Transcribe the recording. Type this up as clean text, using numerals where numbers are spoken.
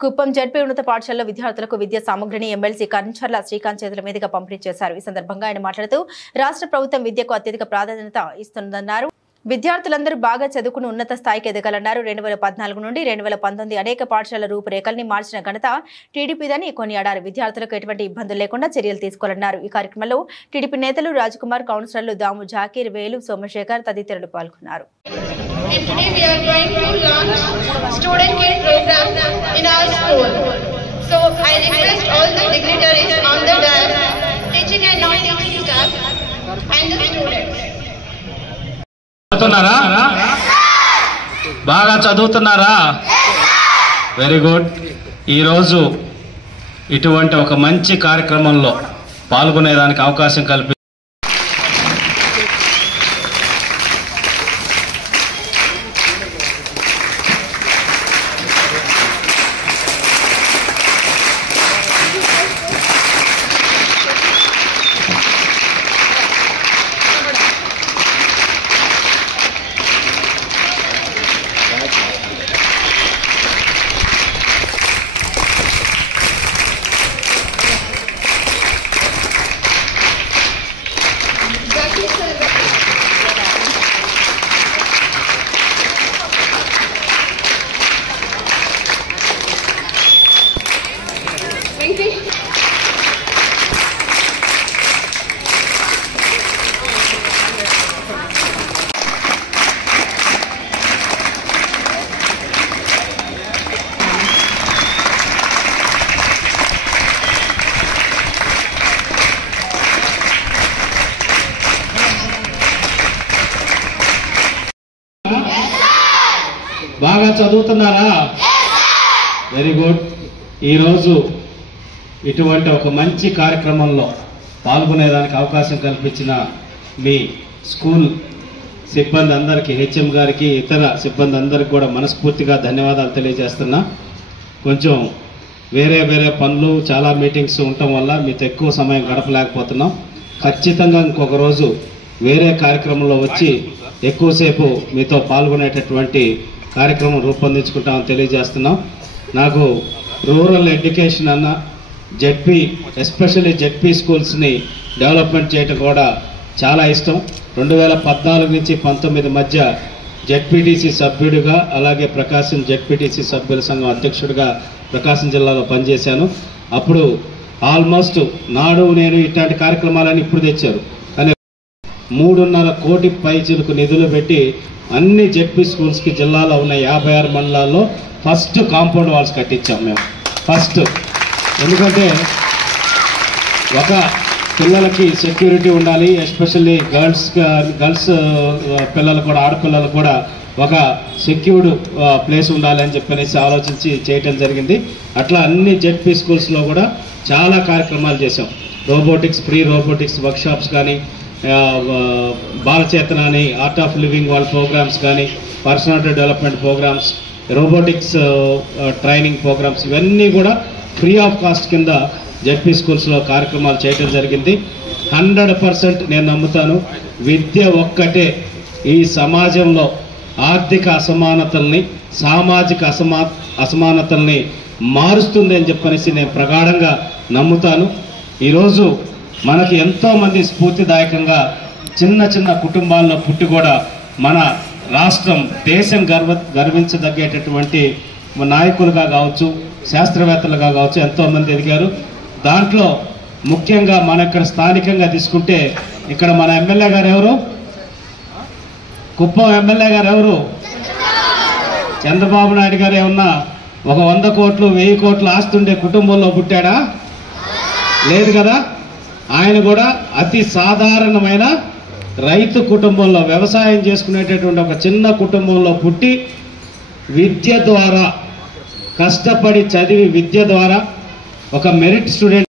Kuppam ZP ఉన్నత పాఠశాలలో విద్యార్థులకు విద్యా సామగ్రిని ఎమ్మెల్సీ కర్ణచర్ల శ్రీకాంత్ చేతుల మీదుగా పంపిణీ చేశారు. ఈ సందర్భంగా ఆయన మాట్లాడుతూ రాష్ట్ర ప్రభుత్వం విద్యకు అత్యధిక ప్రాధాన్యత ఇస్తుందన్నారు. విద్యార్థులందరూ బాగా చదువుకుని ఉన్నత స్థాయికి ఎదగాలన్నారు. 2014 నుండి 2019 అనేక పాఠశాలల రూపురేఖల్ని మార్చిన ఘనత టీడీపీదని కొనియాడారు. విద్యార్థులకు ఎటువంటి ఇబ్బందులు లేకుండా చర్యలు తీసుకోవాలన్నారు. ఈ కార్యక్రమంలో టీడీపీ నేతలు రాజ్కుమార్, కౌన్సిలర్లు దాము జాకీర్, వేలు సోమశేఖర్ తదితరులు పాల్గొన్నారు. బాగా చదువుతున్నారా? Very good. ఈరోజు ఇటువంటి ఒక మంచి కార్యక్రమంలో పాల్గొనేదానికి అవకాశం కల్పి బాగా చదువుతున్నారా? Very good. ఈరోజు ఇటువంటి ఒక మంచి కార్యక్రమంలో పాల్గొనేదానికి అవకాశం కల్పించిన మీ స్కూల్ సిబ్బంది అందరికీ, హెచ్ఎం గారికి, ఇతర సిబ్బంది అందరికీ కూడా మనస్ఫూర్తిగా ధన్యవాదాలు తెలియజేస్తున్నా. కొంచెం వేరే పనులు, చాలా మీటింగ్స్ ఉండటం వల్ల మీతో ఎక్కువ సమయం గడపలేకపోతున్నాం. ఖచ్చితంగా ఇంకొక రోజు వేరే కార్యక్రమంలో వచ్చి ఎక్కువసేపు మీతో పాల్గొనేటటువంటి కార్యక్రమం రూపొందించుకుంటామని తెలియజేస్తున్నాం. నాకు రూరల్ ఎడ్యుకేషన్ అన్న జెడ్పీ, ఎస్పెషల్లీ జెడ్పీ స్కూల్స్ని డెవలప్మెంట్ చేయటం కూడా చాలా ఇష్టం. 2014 నుంచి 19 మధ్య జెడ్పీటీసీ సభ్యుడిగా, అలాగే ప్రకాశం జెడ్పీటీసీ సభ్యుల సంఘం అధ్యక్షుడిగా ప్రకాశం జిల్లాలో పనిచేశాను. అప్పుడు ఆల్మోస్ట్ నాడు నేను ఇట్లాంటి కార్యక్రమాలని ఇప్పుడు తెచ్చారు. కానీ 3.5 కోటి పైచిలకు నిధులు పెట్టి అన్ని జెడ్పీ స్కూల్స్కి జిల్లాలో ఉన్న 56 మండలాల్లో ఫస్ట్ కాంపౌండ్ వాల్స్ కట్టించాం మేము. ఫస్ట్ ఎందుకంటే ఒక పిల్లలకి సెక్యూరిటీ ఉండాలి, ఎస్పెషల్లీ గర్ల్స్ పిల్లలు కూడా, ఆడపిల్లలు కూడా ఒక సెక్యూర్డ్ ప్లేస్ ఉండాలి అని చెప్పనేసి ఆలోచించి చేయటం జరిగింది. అట్లా అన్ని జెడ్పీ స్కూల్స్లో కూడా చాలా కార్యక్రమాలు చేసాం. రోబోటిక్స్, ప్రీ రోబోటిక్స్ వర్క్షాప్స్ కానీ, బాలచేతన అని ఆర్ట్ ఆఫ్ లివింగ్ వాళ్ళ ప్రోగ్రామ్స్ కానీ, personality development programmes, robotics training programmes, ఇవన్నీ కూడా ఫ్రీ ఆఫ్ కాస్ట్ కింద జెడ్పీ స్కూల్స్లో కార్యక్రమాలు చేయడం జరిగింది. 100% నేను నమ్ముతాను, విద్య ఒక్కటే ఈ సమాజంలో ఆర్థిక అసమానతల్ని, సామాజిక అసమానతల్ని మారుస్తుంది అని చెప్పనేసి నేను ప్రగాఢంగా నమ్ముతాను. ఈరోజు మనకి ఎంతోమంది స్ఫూర్తిదాయకంగా చిన్న కుటుంబాల్లో పుట్టి కూడా మన రాష్ట్రం, దేశం గర్వించదగ్గేటటువంటి నాయకులుగా కావచ్చు, శాస్త్రవేత్తలుగా కావచ్చు ఎంతోమంది ఎదిగారు. దాంట్లో ముఖ్యంగా మన ఇక్కడ స్థానికంగా తీసుకుంటే, ఇక్కడ మన ఎమ్మెల్యే గారు ఎవరు? కుప్పం ఎమ్మెల్యే గారు ఎవరు? చంద్రబాబు నాయుడు గారు. ఏమన్నా ఒక 100 కోట్లు 1000 కోట్లు ఆస్తుండే కుటుంబంలో పుట్టాడా? లేదు కదా. ఆయన కూడా అతి సాధారణమైన రైతు కుటుంబంలో, వ్యవసాయం చేసుకునేటటువంటి ఒక చిన్న కుటుంబంలో పుట్టి, విద్య ద్వారా, కష్టపడి చదివి విద్య ద్వారా ఒక మెరిట్ స్టూడెంట్.